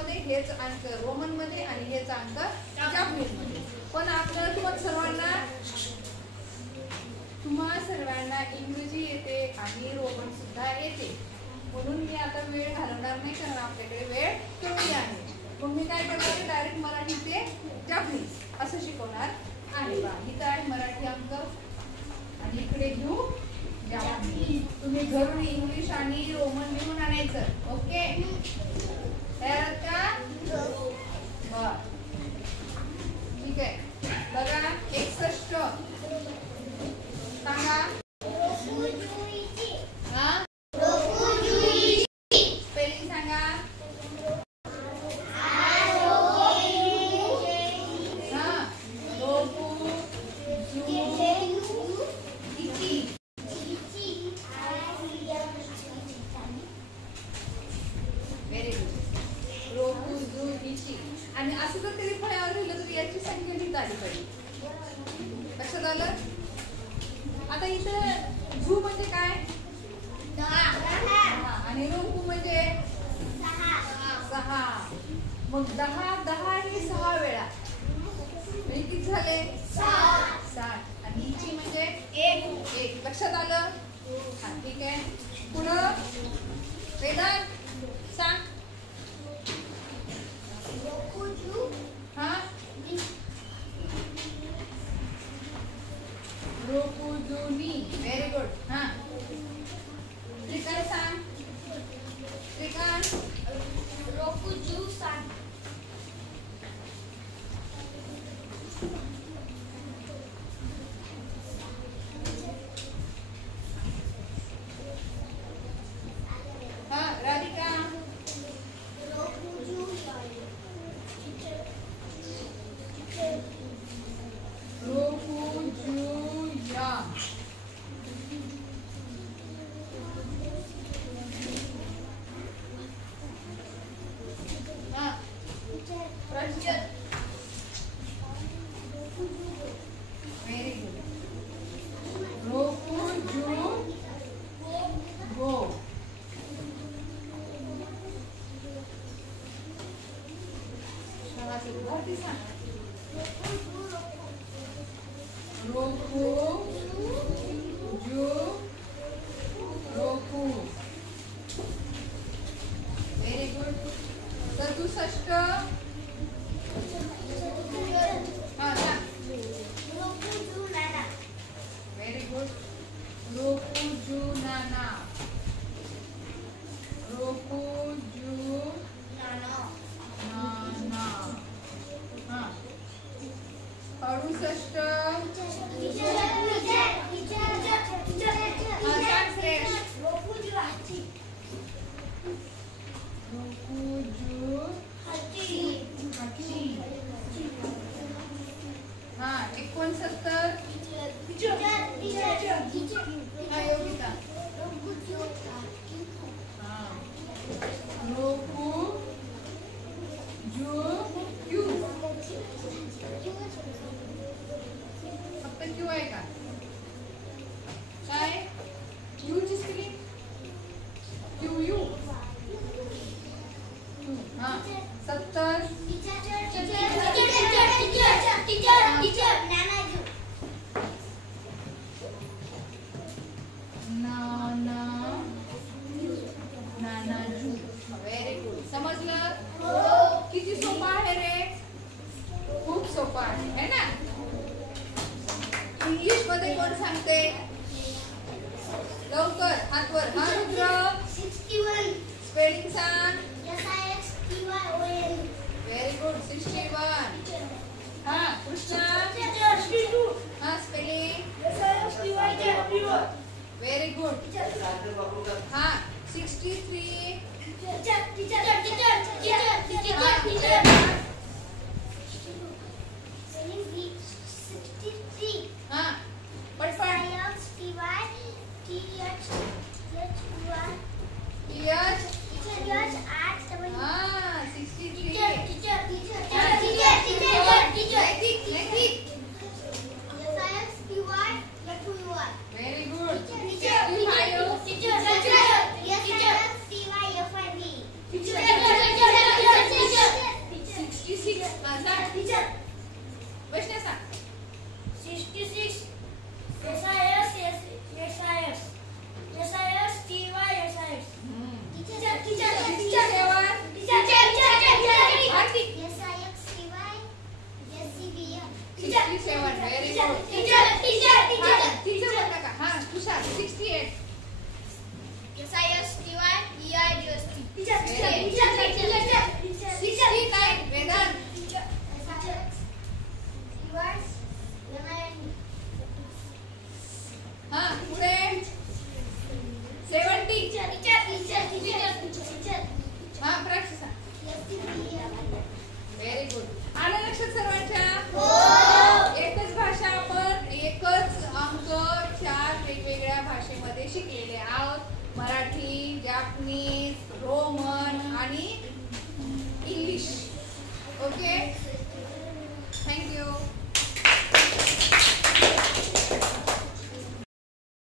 मध्ये, हेच अंक रोमन मध्ये आणि हेच अंक जापनीज मध्ये. पण आपल्याला तुम्हा सर्वांना इंग्रजी येते आणि रोमन सुद्धा येते, म्हणून मी आता वेळ घालवणार नाही, कारण आपल्याकडे वेळ कमी आहे. मग मी काय करणार, डायरेक्ट मराठी ते जापनीज असं शिकवणार आहे. इथं आहे मराठी अंक आणि इकडे घेऊ जापनीज. तुम्ही घरून इंग्लिश आणि रोमन लिहून आणायचं. ओके, तयार का? बर, ठीक आहे. बघा 61 सांगा. स्पेलिंग सांगा. Very good. रोकू जू इची. आणि असं जर कधी फळ्यावर लिहिलं तर याची संख्या लिहिता आली पाहिजे. लक्षात आलं? आता इथं झू म्हणजे काय? 10. आणि रोकू म्हणजे 6. मग 10 हे 6 वेळा म्हणजे किती झाले? 7. आणि इची म्हणजे 1. लक्षात आलं? हा, ठीक आहे. पुढं वेदांत सांग. हा, रोकुजुनी. Very good. हा, त्रिकाण सांग. त्रिकाण. रोकुजू सांग. हा, राधिका. रोकुजुया. हा, प्रश्न. Very good. रोकुजू गो. शाळाची उभारती सांग. रोकू जू रोकू. Very good. 67. हा, सांग. Very good. रोकुजू नाना. रोकुजू नाना. हा, 68. हा, 69. हा, योगिता. हा, रोकू जू क्यू. फक्त क्यू आहे का? काय क्यूची स्पेलिंग? क्यू यू. हा, 70. नानाजू. Very good. समजलं? किती सोपा आहे रे? खूप सोपा आहे, है ना? इंग्लिश मध्ये कोण सांगते? लवकर हात वर. हा, रुद्र. 61. स्पेलिंग सांग. SIXTYON. Very good. 61. हा, कृष्णा. 62. हा, स्पेलिंग. SISTYJPY. Very good. हा, 63. टीचर